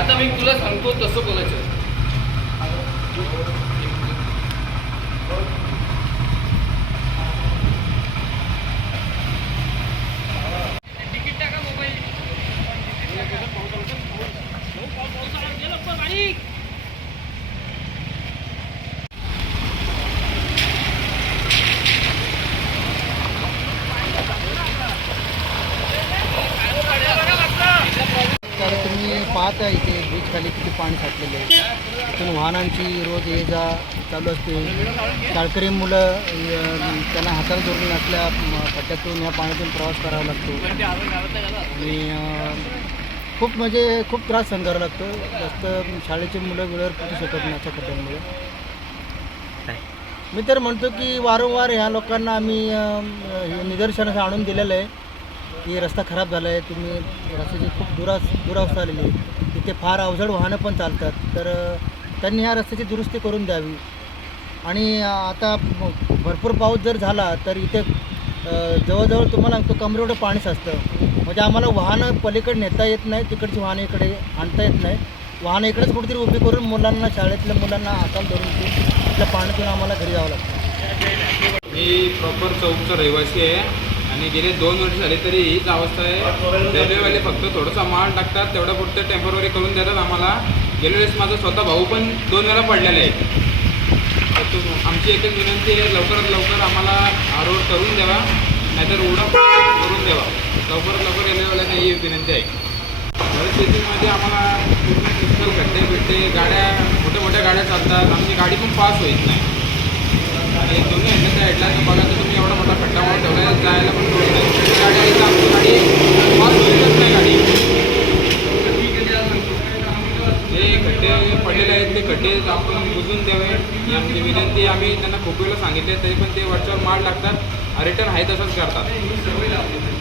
आता मी तुला सांगतो तसं बोलायचं. तिकीट टाका मोबाईल. पाहता इथे बीच खाली किती पाणी साठलेलं आहे. इथून वाहनांची रोज ये जा चालू असते. शाळकरी मुलं त्यांना हाताला धरून असल्या खड्ड्यातून या पाण्यातून प्रवास करावा लागतो. आणि खूप म्हणजे खूप त्रास सहन करावा लागतो. जास्त शाळेची मुलं वेळेवर पोचू शकत नाही अशा खड्ड्यांमुळे. मी तर म्हणतो की वारंवार ह्या लोकांना आम्ही निदर्शनास आणून दिलेलं आहे. की रस्ता खराब झाला आहे. तुम्ही रस्त्याची खूप दुरा दुरावस्था आलेली आहे. तिथे फार अवजड वाहनं पण चालतात. तर त्यांनी ह्या रस्त्याची दुरुस्ती करून द्यावी. आणि आता भरपूर पाऊस जर झाला तर इथे जवळजवळ तुम्हाला सांगतो कमरेवढं पाणीच असतं म्हणजे आम्हाला वाहनं पलीकडे नेता येत नाही तिकडची वाहनं इकडे आणता येत नाही. वाहनं इकडेच कुठेतरी उभी करून मुलांना शाळेतल्या मुलांना हाताला धरून तिथल्या त्या पाण्यातून आम्हाला घरी जावं लागतं. मी प्रॉपर चौकचा रहिवासी आहे. आणि गेले दोन वर्ष झाले तरी हीच अवस्था आहे. रेल्वेवाले फक्त थोडासा माल टाकतात तेवढं पुरतं टेंपररी करून देतात आम्हाला. गेल्या वेळेस माझा स्वतः भाऊ पण दोन वेळा पडलेला आहे. तर आमची एकच विनंती आहे लवकरात लवकर आम्हाला आरोड रोड करून द्यावा नाहीतर उडा करून द्यावा. लवकरात लवकर रेल्वेवाल्यांना ही विनंती आहे. परिस्थितीमध्ये आम्हाला पूर्ण क्रिस्टल खड्डे भेटते. गाड्या मोठ्या मोठ्या गाड्या चालतात. आमची गाडी पण पास होत नाही. आणि दोन्ही ह्याच्या साईडला बघा तर तुम्ही एवढा मोठा खड्डा म्हणून ठेवला आहे, जायला पण रोड नाही गाडी आली तर आमची गाडी पास होईलच नाही गाडी जे खड्डे पडलेले आहेत ते खड्डे आपण बुजून द्यावे. आमची विनंती आम्ही त्यांना खूप सांगितले तरी पण ते वरच्यावर माड लागतात रिटर्न आहे तसंच करतात.